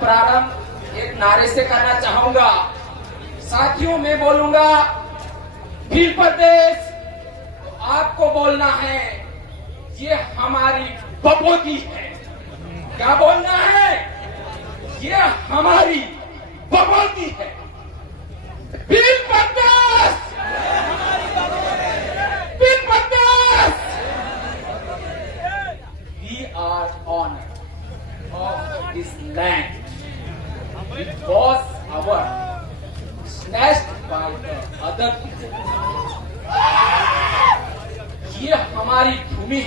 प्रारंभ एक नारे से करना चाहूंगा। साथियों, मैं बोलूंगा भील प्रदेश, तो आपको बोलना है ये हमारी बबोदी है। क्या बोलना है? ये हमारी बबोदी है। भील प्रदेश, भील प्रदेश। We are honored of this land. It was our snatched by the other people. ये हमारी भूमि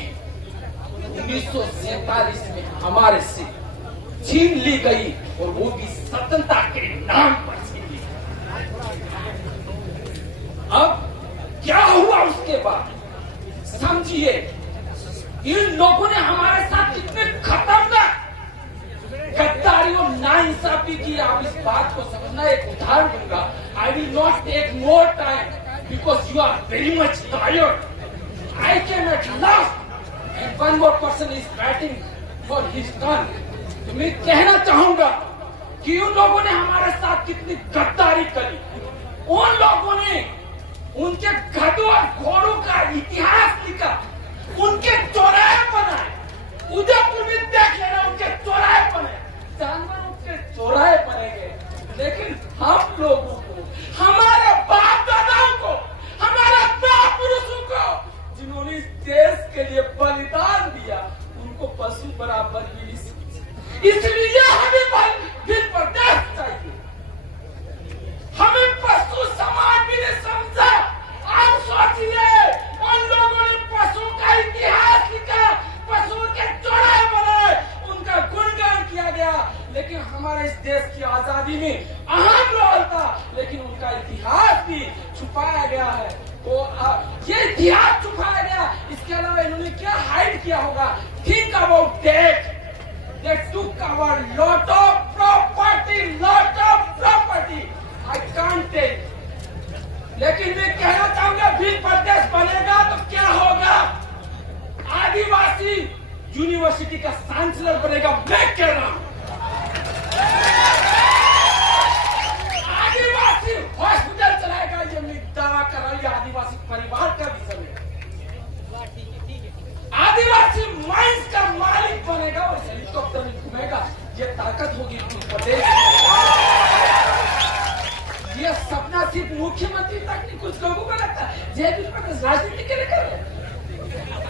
1947 में हमारे से छीन ली गई, और वो भी स्वतंत्रता के नाम पर छीन ली। अब क्या हुआ उसके बाद समझिए। इन लोगों ने हमारे साथ कितने खतरनाक गद्दारी और नाइंसाफी की। आप इस बात को समझना। एक उदाहरण दूंगा। I will not take more time because you are very much tired. I can at last end one more person is waiting for his turn. तो मैं कहना चाहूंगा कि उन लोगों ने हमारे साथ कितनी गद्दारी करी। उन लोगों ने उनके गधों और घोड़ों का इतिहास लिखा, उनके चौराहे बनाए। उदयपुर में देख लेना, उनके चौराहे बने, जानवरों के चौराहे बनेंगे। लेकिन हम लोगों को, हमारे बाप दादाओं को, हमारे महापुरुषों को, जिन्होंने इस देश के लिए बलिदान दिया, उनको पशु बराबर भी नहीं समझा। इसलिए हमें भील प्रदेश चाहिए। हमें पशु समाज भी नहीं समझा। आप सोचिए, उन लोगों ने पशुओं का इतिहास लिखा, पशुओं के चौराहे बनाए, उनका गुणगान किया गया। लेकिन हमारे इस देश की आजादी में अहम रोल था, लेकिन उनका इतिहास भी छुपाया गया है। तो ये इतिहास छुपाया गया। इसके अलावा इन्होंने क्या हाइड किया होगा? Think about that. They took our lot of property, lot of property. I can't take. लेकिन मैं कहना चाहूंगा, भील प्रदेश बनेगा तो क्या होगा? आदिवासी यूनिवर्सिटी का चांसलर बनेगा। मैं कह रहा हूं, आदिवासी हॉस्पिटल चलाएगा। ये मैं दावा कर रहा हूं। आदिवासी परिवार का भी समय, आदिवासी माइंस का मालिक बनेगा और हेलीकॉप्टर में घूमेगा। ये ताकत होगी भील प्रदेश। ये सपना सिर्फ मुख्यमंत्री तक नहीं, कुछ लोगों को लगता है ये भील प्रदेश राजनीति के लिए कर रहे हैं,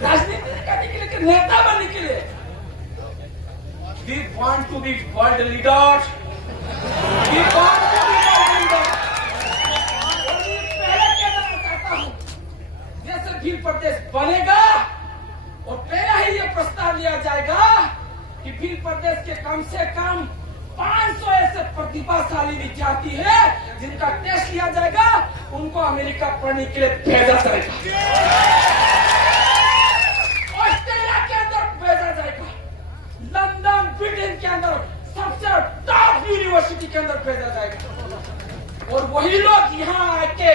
राजनीति करने के लिए, नेता बनने के लिए। We want to be world leaders. We want to be world leaders. और मैं पहले कहना चाहता हूं, जैसे भील प्रदेश बनेगा और पहला ही ये प्रस्ताव लिया जाएगा कि भील प्रदेश के कम से कम 500 ऐसे प्रतिभाशाली विद्यार्थी है जिनका टेस्ट लिया जाएगा, उनको अमेरिका पढ़ने के लिए भेजा जाएगा, ऑस्ट्रेलिया के अंदर भेजा जाएगा, लंदन ब्रिटेन के अंदर सबसे टॉप यूनिवर्सिटी के अंदर भेजा जाएगा। और वही लोग यहाँ आके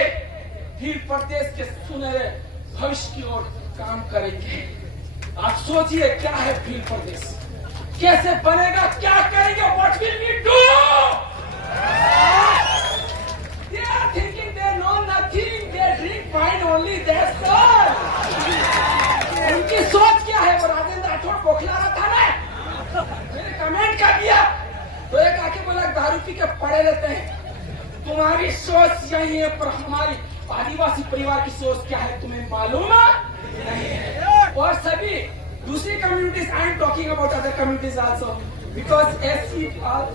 भील प्रदेश के सुनहरे भविष्य की ओर काम करेंगे। आप सोचिए क्या है भील प्रदेश, कैसे बनेगा, क्या करेंगे? What will we do? They are thinking they know nothing. They drink wine only. That's all. उनकी सोच क्या है? वो राजेंद्र राठौड़ बौखला रहा था ना, मैंने कमेंट कर दिया तो एक आके बोला दारू पी के पड़े रहते हैं। तुम्हारी सोच यही है, पर हमारी आदिवासी परिवार की सोच क्या है तुम्हें मालूम नहीं है। और सभी दूसरी communities, I am talking about other communities also, because SC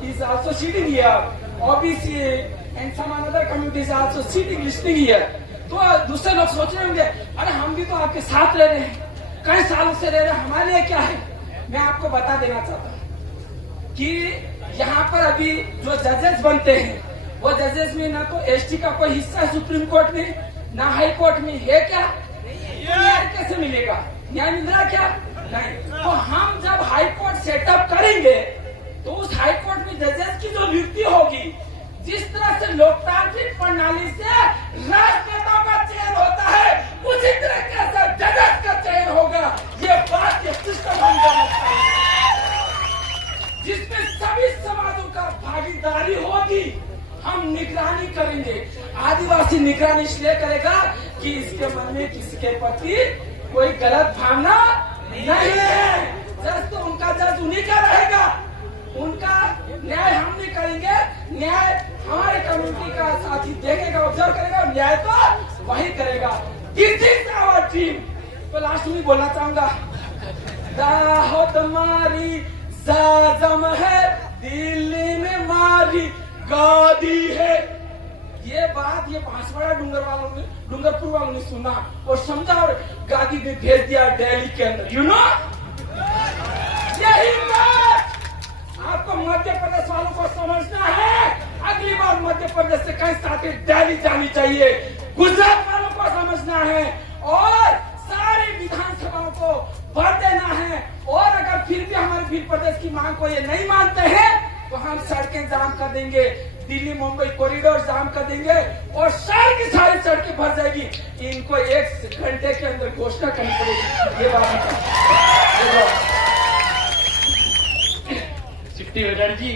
is also sitting here, OBC and some other communities also sitting listing here. तो दूसरे लोग सोच रहे होंगे, अरे हम भी तो आपके साथ रह रहे हैं, कई सालों से रह रहे हैं, हमारे लिए क्या है? मैं आपको बता देना चाहता हूँ कि यहाँ पर अभी जो जजेस बनते हैं, वो जजेस में ना तो एसटी का कोई हिस्सा सुप्रीम कोर्ट में, ना हाई कोर्ट में है। क्या न्याय कैसे मिलेगा? न्याय मिल रहा क्या? नहीं। तो हम जब हाई कोर्ट सेटअप करेंगे तो उस हाई कोर्ट में जजेस की जो नियुक्ति होगी, जिस तरह से लोकतांत्रिक प्रणाली से राजनेताओं का चयन होता है, उसी तरीके से जजेस का चयन होगा। ये बात, ये सिस्टम हम जानते हैं, जिसमें सभी समाजों का जिम्मेदारी होगी, हम निगरानी करेंगे। आदिवासी निगरानी इसलिए करेगा कि इसके मन में किसी के प्रति कोई गलत भावना नहीं है। जज तो उनका जज उन्हीं का रहेगा, उनका न्याय हम नहीं करेंगे, न्याय हमारे कम्युनिटी का साथी देखेगा, ऑब्जर्व करेगा, न्याय तो वही करेगा। This is our dream. तो लास्ट में बोलना चाहूंगा, दाहोद मारी जाजम है, दिल्ली में मारी गादी है। ये बात ये बांसवाड़ा डूंगरपुर वालों ने सुना और समझा और गादी में भेज दिया दिल्ली के अंदर। यू नो, यही बात आपको मध्य प्रदेश वालों को समझना है। अगली बार मध्य प्रदेश से कई साथी दिल्ली जानी चाहिए। गुजरात वालों को समझना है और सारी विधानसभाओं को भर देना है। और अगर फिर भी हमारे फिर प्रदेश की मांग को ये नहीं मानते हैं तो हम सड़कें जाम कर देंगे, दिल्ली मुंबई कॉरिडोर जाम कर देंगे और शहर की सारी सड़कें भर जाएगी। इनको 1 घंटे के अंदर घोषणा करनी पड़ेगी। ये बात सिटी जी